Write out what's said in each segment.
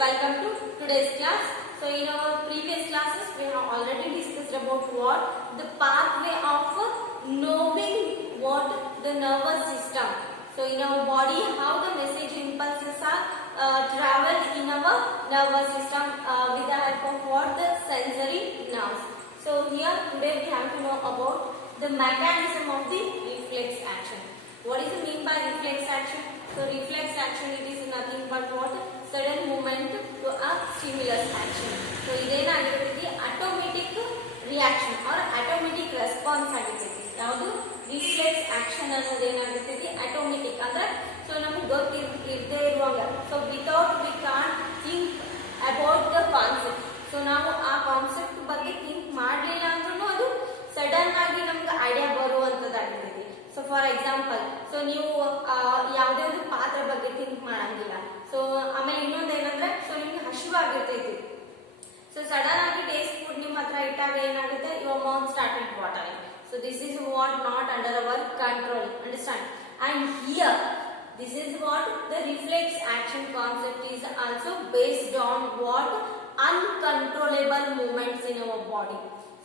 welcome to today's class. So in our previous classes we have already discussed about what the pathway of knowing what the nervous system. So in our body how the message impulses are traveled in our nervous system with the help of what the sensory nerves. So here today we have to know about the mechanism of the reflex action. What is the mean by reflex action? So reflex action it is nothing but what? Sudden movement to a stimulus action. So iದೇನಾಗಿರುತ್ತೆ automatic reaction or automatic response ಆಗಿರುತ್ತೆ. ಯಾವುದು reflex action ಅನ್ನೋದೇನಾಗುತ್ತೆ automatic ಅಂದ್ರೆ so ನಮಗೆ ಗೊತ್ತಿರದೇ ಇರುವಾಗ so without we can't think about the concept. So ನಾವು ಆ concept ಬಗ್ಗೆ think ಮಾಡಲಿಲ್ಲ ಅಂದ್ರೂ ಅದು ಸಡನ್ ಆಗಿ ನಮ್ಗೆ ಐಡಿಯಾ ಬರುವಂತದ್ದಾಗಿರುತ್ತೆ. ಸೊ ಫಾರ್ ಎಕ್ಸಾಂಪಲ್ ಸೊ ನೀವು ಯಾವುದೇ ಒಂದು ಪಾತ್ರೆ ಬಗ್ಗೆ ಥಿಂಕ್ ಮಾಡಂಗಿಲ್ಲ. ಸೊ ಆಮೇಲೆ ಇನ್ನೊಂದು ಏನಂದ್ರೆ ಸೊ ನಿಮ್ಗೆ ಹಸಿವಾಗಿರ್ತೈತಿ. ಸೊ ಸಡನ್ ಆಗಿ ಟೇಸ್ಟ್ ಫುಡ್ ನಿಮ್ಮ ಹತ್ರ ಇಟ್ಟಾಗ ಏನಾಗುತ್ತೆ your mouth started watering. So this is what not under hour control. Understand? And here this is what the reflex action concept is also based on what uncontrollable movements in our body.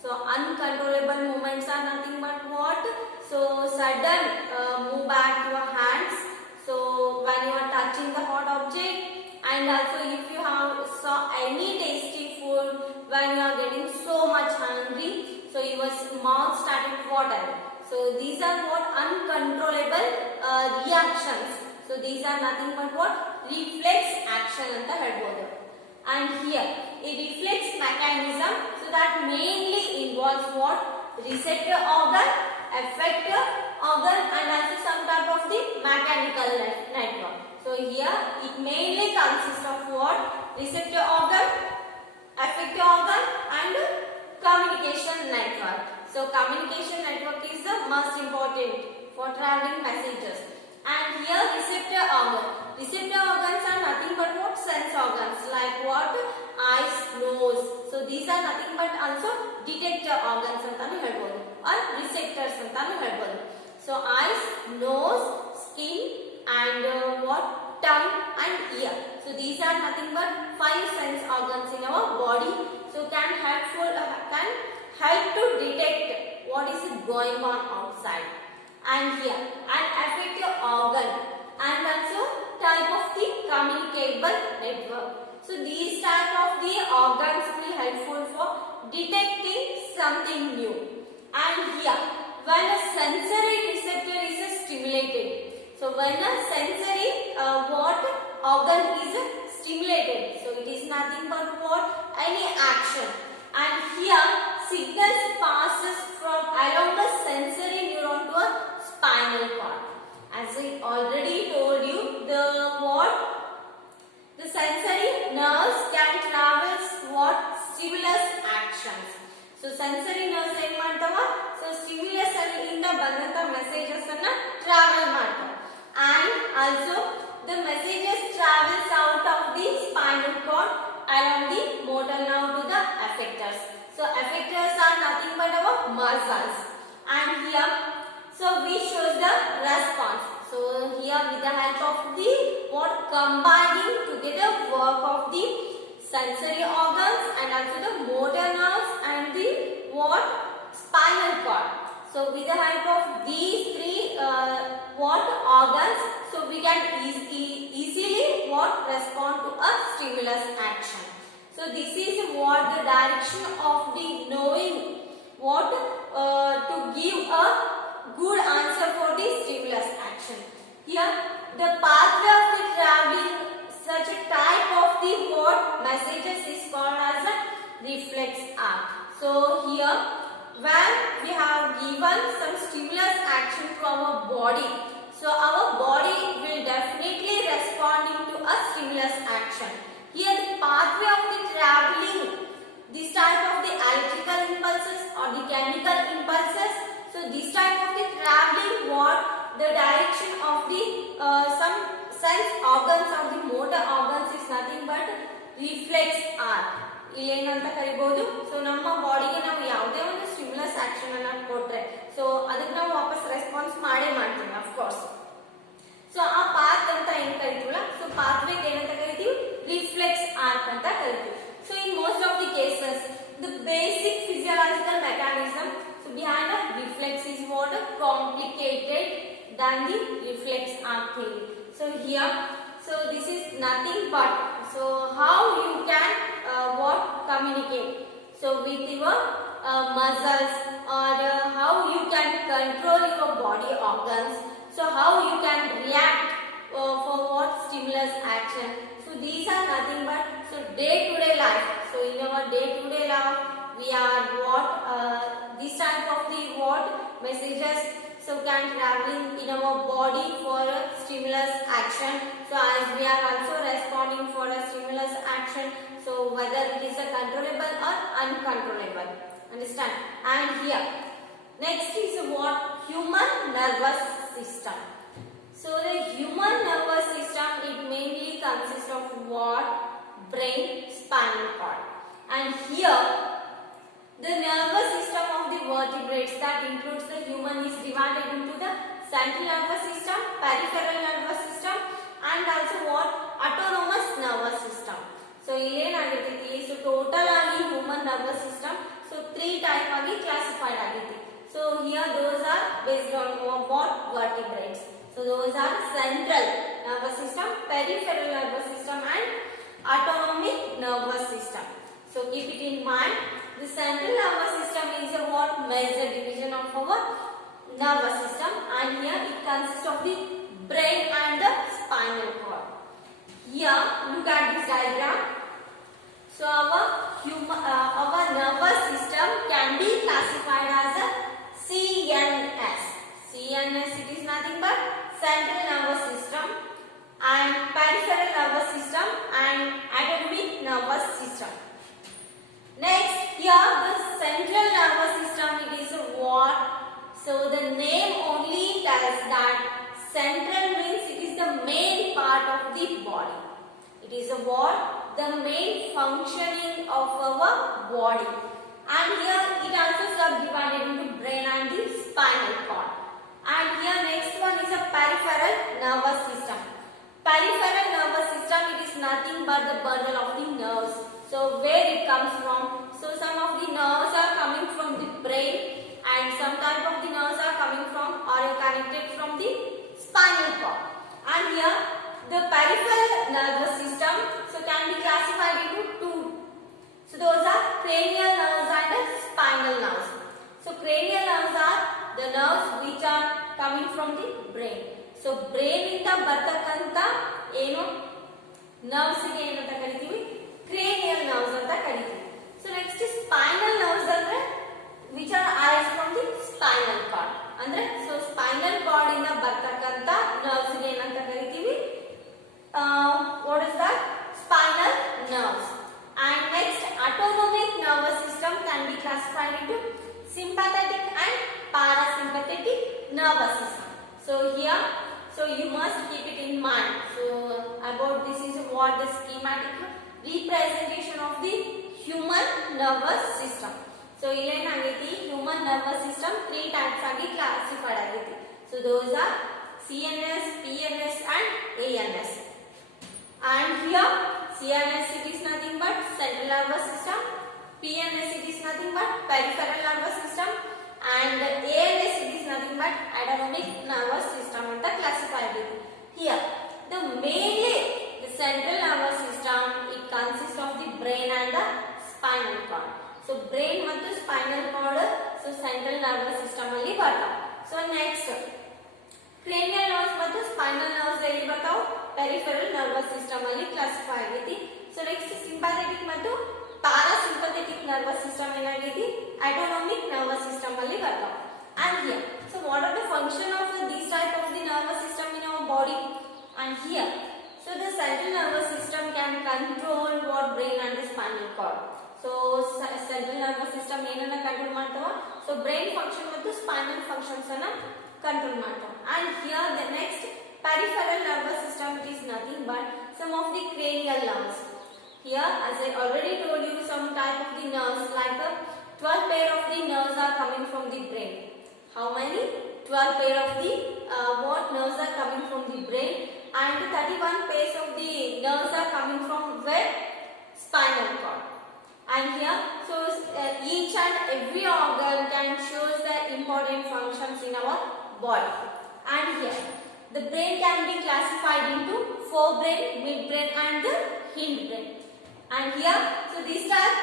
So uncontrollable movements are nothing but what? So sudden move back your hands. So when you are touching the hot object, and also if you have saw any tasty food when you are getting so much hungry, so your mouth started watering. So these are what uncontrollable reactions. So these are nothing but what? Reflex action anta helbodu. And here a reflex mechanism so that mainly involves what? Receptor organ, effector organ and also some type of the mechanical network. So here it mainly consists of what? Receptor organ, effector organ and communication network. So communication network is the most important for traveling messages. And here receptor organ. Receptor organs are nothing but what? Sense organs like what? Eyes, nose. So these are nothing but also detector organs antanu helbodu or receptors antanu helbodu. So eyes, nose, skin and what? Tongue and ear. So these are nothing but 5 sense organs in our body. So can help to detect what is going on outside. And here an effector organ and also type of the communicable network. So these type of the organs will helpful for detecting something new. And here when a sensory receptor is stimulated, so when a sensory what organ is stimulated, so it is nothing but what? Any action. And here signals passes from along the sensory neuron to a spinal cord. As I already told you, the sensory nerves can travel what? Stimulus actions. So sensory nerves ಏನು ಮಾಡ್ತಾವ? So stimulus ಇಂದ ಬಂದಂತ messages ಅನ್ನ travel ಮಾಡ್ತಾವ. And also the messages travels out of the spinal cord along the motor nerve to the effectors. So effectors are nothing but our muscles. And here so we show the response. So here with the help of the what? Combining together work of the sensory organs and also the motor nerves and the what? Spinal cord. So with the help of these three what? Organs, so we can easily what? Respond to a stimulus action. So this is what the direction of the knowing what to give a good answer for the stimulus action. Here the pathway of the traveling such a type of the what messages is called as a reflex arc. So here when we have given some stimulus action to our body, so our body will definitely respond into a stimulus action. Here the pathway of the traveling this type of the electrical impulses or the chemical impulses. So this type of the traveling what? The direction of the some sense organs of the motor organs is nothing but reflex arc. ಏನಂತ ಕರಿಬಹುದು? So ನಮ್ಮ ಬಾಡಿಗೆ ನಾವು ಯಾವುದೇ ಒಂದು stimulus action ಅನ್ನ ಕೊಟ್ರೆ so ಅದಕ್ಕೆ ನಾವು ವಾಪಸ್ ರೆಸ್ಪಾನ್ಸ್ ಮಾಡೇ ಮಾಡ್ತೀವಿ ಆಫ್ ಕೋರ್ಸ್. ಸೊ ಆ ಪಾತ್ ಅಂತ ಏನ್ ಕರಿತೀವಲ್ಲ ಸೊ ಪಾತ್ವೇಗೆ ಏನಂತ ಕರಿತೀವಿ? Reflex arc the reflex arc theory. So here, so this is nothing but, so how you can what communicate, so with your muscles, or how you can control your body organs, so how you can react for what stimulus action. So these are nothing but, so day to day life. So in our day to day life we are what this type of the what messages so can traveling in our body for a stimulus action. So as we are also responding for a stimulus action, so whether it is a controllable or uncontrollable, understand. And here next is what human nervous system. So the human nervous system, it mainly consists of what? Brain, spinal cord. And here the nervous system of the vertebrates, that includes the human, is divided into the central nervous system, peripheral nervous system, and also what? Autonomous nervous system. So illenagititi, so total agi human nervous system, so three type agi classified agiti. So here those are based on what? Vertebrates. So those are central nervous system, peripheral nervous system, and autonomic nervous system. So keep it in mind. The central nervous system is a what? Major division of our nervous system, and here it consists of the brain and the spinal cord. Here look at this diagram. So our nervous system can be classified as a CNS. CNS, it is nothing but central nervous system, and peripheral nervous system, and autonomic nervous system. Next, here the central nervous system, it is a what? So the name only tells that central means it is the main part of the body. It is a what? The main functioning of our body. And here it also subdivided into brain and the spinal cord. And here next one is a peripheral nervous system. Peripheral nervous system, it is nothing but the bundle of the nerves. So where it comes from? So some of the nerves are coming from the brain, and some type of the nerves are coming from or connected from the spinal cord. And here the peripheral nervous system so can be classified into two. So those are cranial nerves and the spinal nerves. So cranial nerves are the nerves which are coming from the brain. So brain inda ಬರ್ತಕ್ಕಂತ ಏನು nerves ಗೆ ಏನಂತ ಕರಿತೀವಿ? Cranial nerves ಅಂತ ಕರಿತೀವಿ. So next is spinal nerves ಅಂದ್ರೆ which are arise from the spinal cord. ಅಂದ್ರೆ so spinal cord ಇಂದ ಬರ್ತಕ್ಕಂತ nerves ಗೆ ಏನಂತ ಕರಿತೀವಿ? What is that? Spinal nerves. And next, autonomic nervous system can be classified into sympathetic and parasympathetic nervous system. So here, so you must keep it in mind. So about this is what the schematic representation of the human nervous system. So illenagiti human nervous system three types agi classified agiti. So those are CNS, PNS and ANS. And here CNS, it is nothing but central nervous system, PNS, it is nothing but peripheral nervous system, and ANS, it is nothing but autonomic nervous system anta classified. Here the mainly the central nervous system, it consists of the brain and the spinal cord. So brain ಮತ್ತು spinal cord so central nervous system ಅಲ್ಲಿ ಬರ್ತಾವೆ. So next cranial nerves ಮತ್ತು spinal nerves ಎಲ್ಲಿ ಬರ್ತಾವೆ? peripheral nervous system ಅಲ್ಲಿ classify ಆಗೈತಿ. So next sympathetic ಮತ್ತು parasympathetic nervous system ಏನಾಗೈತಿ? autonomic nervous system ಅಲ್ಲಿ ಬರ್ತಾವೆ. And here, so what are the function of these type of the nervous system in our body? And here, so the central nervous system can control what? Brain and the spinal cord. So central nervous system ಏನನ್ನ control ಮಾಡ್ತಾವ? So brain function ಮತ್ತು spinal functions ಅನ್ನ control ಮಾಡ್ತಾವ. And here the next peripheral nervous system, it is nothing but some of the cranial nerves. Here as I already told you, some type of the nerves like a 12 pair of the nerves are coming from the brain. How many? 12 pair of the what nerves are coming from the brain, and 31 pairs of the nerves are coming from where? Spinal cord. And here, so each and every organ can show the important functions in our body. And here, The brain can be classified into forebrain, midbrain and the hindbrain. And here, so these are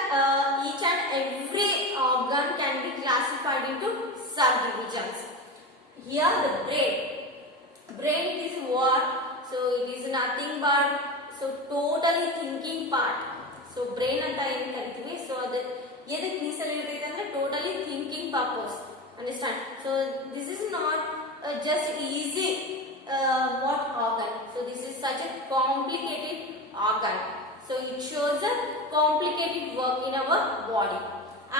each and every organ can be classified into subdivisions. Here the brain is what? So it is nothing but totally thinking part. So brain anta ಏನು ಕರಿತೀವಿ. So ಅದು ಎದಕ್ಕೆ ಮೀಸಲಿರ್ತೈತೆ ಅಂದ್ರೆ totally thinking purpose. Understand? So this is not just easy what organ. So this is such a complicated organ. So it shows a complicated work in our body.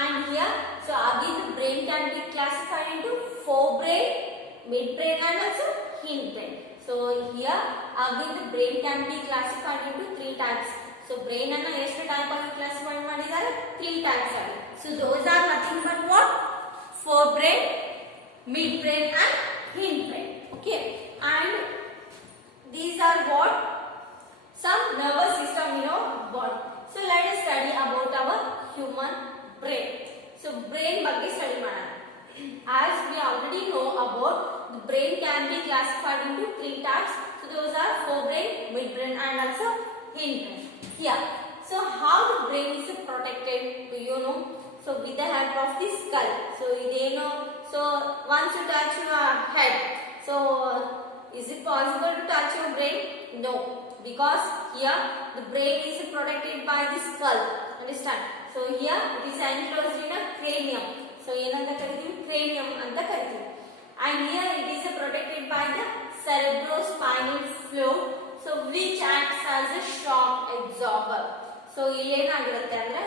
And here, so again the brain can be classified into forebrain, midbrain and also hindbrain. So here again the brain can be classified into three types. So brain anna ಎಷ್ಟು type ಆಗಿ classify ಮಾಡಿದ್ದಾರೆ? Three types ಆಗಿ. So those are nothing but what? Forebrain, midbrain and hindbrain. Okay, and these are what? Some nervous system in our body. So let us study about our human brain. So brain ಬಗ್ಗೆ study ಮಾಡೋಣ. As we already know about, the brain can be classified into three types. So those are forebrain, midbrain and also hindbrain. Here, so how the brain is protected, do you know? So with the help of the skull. So they know. So once you touch your head, so is it possible to touch your brain? No, because here the brain is protected by the skull. Understand? So here it is enclosed in a cranium. So ಏನಂತ ಕರಿತೀವಿ? Cranium ಅಂತ ಕರಿತೀವಿ. And here it is protected by the cerebrospinal fluid, so which acts as a shock absorber. So ಇಲ್ಲಿ ಏನಾಗಿರುತ್ತೆ ಅಂದ್ರೆ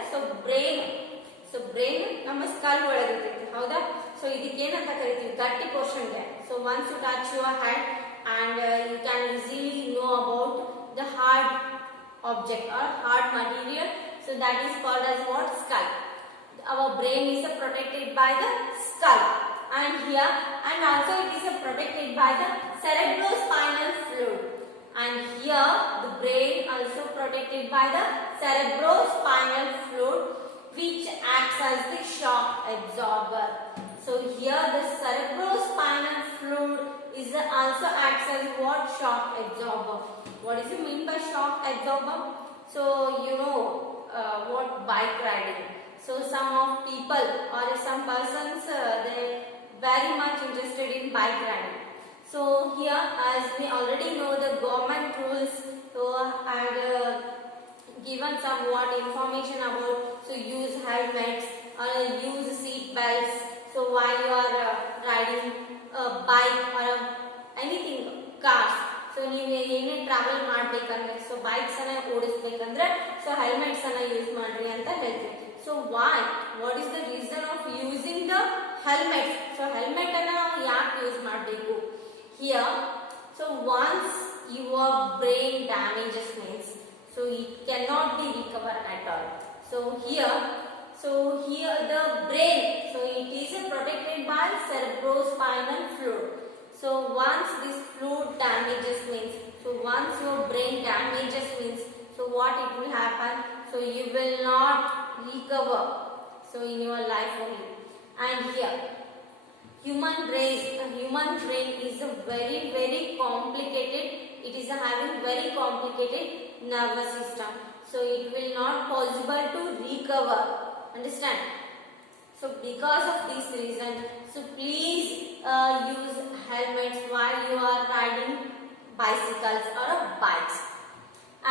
brain ನಮ್ಮ skull ಒಳಗಿರುತ್ತೆ, ಹೌದಾ? So ಇದಕ್ಕೆ ಏನಂತ ಕರಿತೀವಿ? ಗಟ್ಟಿ ಪೋರ್ಷನ್ ಗೆ. So once you touch your head and you can easily know about the hard object or hard material, so that is called as what? Skull. Our brain is protected by the skull, and here and also it is protected by the cerebrospinal fluid, and here the brain also protected by the cerebrospinal fluid, which acts as the shock absorber. So here the cerebrospinal fluid is also acts as what? Shock absorber. What is it mean by shock absorber? So you know what? Bike riding. So some of people or some persons they very much interested in bike riding. So here, as we already know the government rules, so and given some what information about, so use helmets or use seat belts. So while you are riding a bike or anything, cars, so ನೀವು ಏನೇ travel ಮಾಡಬೇಕಂದ್ರೆ so bikes ಅನ್ನ ಓಡಿಸಬೇಕಂದ್ರೆ so helmets ಅನ್ನ use ಮಾಡ್ರಿ ಅಂತ ಹೇಳ್ತೀವಿ. So why? What is the reason of using the helmet? So helmet ಅನ್ನ ನಾವು ಯಾಕೆ ಯೂಸ್ ಮಾಡಬೇಕು? Here, so once your brain damages means, so it cannot be recovered at all. So here the brain, so it is protected by cerebrospinal fluid. So once this fluid damages means, so once your brain damages means, so what it will happen? So you will not recover. So in your life only. And here, human brain is a very complicated. It is having very complicated nervous system. So it will not possible to recover. Understand? So because of this reason, so please use helmets while you are riding bicycles or bikes.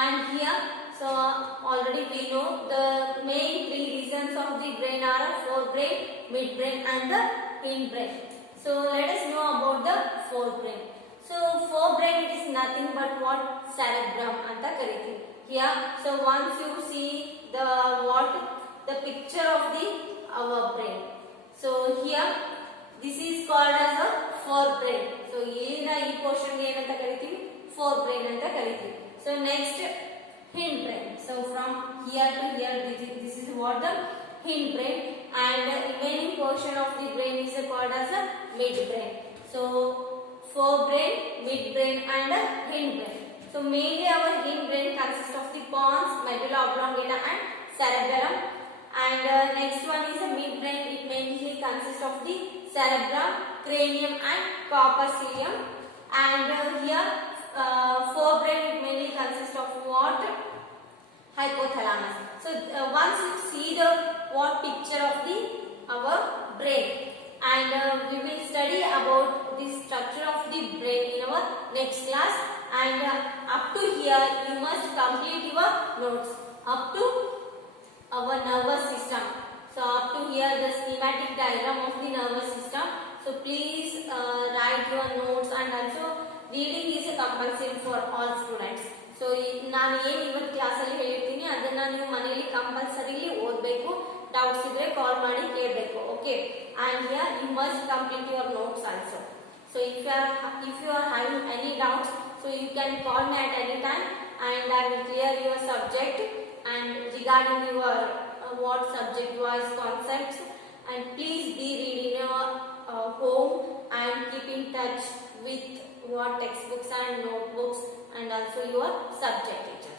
And here, so already we know the main three regions of the brain are forebrain, midbrain and the hindbrain. So let us know about the forebrain. So forebrain, it is nothing but what? Cerebrum anta kariti. Here, so once you see the picture of our brain. So here this is called as a forebrain. So ಏನ ಈ portion ಗೆ ಏನಂತ ಕರಿತೀವಿ? Forebrain anta ಕರಿತೀವಿ. So next, hindbrain. So from here to here, this is what the hindbrain, and the remaining portion of the brain is called as a midbrain. So forebrain, midbrain and hindbrain. So mainly our hindbrain consists of the pons, medulla oblongata and cerebellum, and next one is a midbrain. It mainly consists of the cerebrum, cranium and corpus cilium, And here forebrain it mainly consists of what? Hypothalamus. So once you see the what picture of the our brain, and we will study about the structure of the brain in our next class. And up to here you must complete your notes up to our nervous system. So up to here the schematic diagram of the nervous system. So please write your notes, and also reading is a compulsory for all students. So ನಾನು ಏನು ಇವತ್ತು ಕ್ಲಾಸಲ್ಲಿ ಹೇಳಿರ್ತೀನಿ ಅದನ್ನ ನೀವು ಮನೆಯಲ್ಲಿ compulsorily ಓದಬೇಕು. Doubts ಇದ್ರೆ ಕಾಲ್ ಮಾಡಿ ಕೇಳಬೇಕು. Okay, and here you must complete your notes also. So if you are having any doubts, so you can call me at any time, and I will clear your subject and regarding your what subject wise concepts. And please be reading your home and keep in touch with what textbooks and notebooks and also your subject teacher.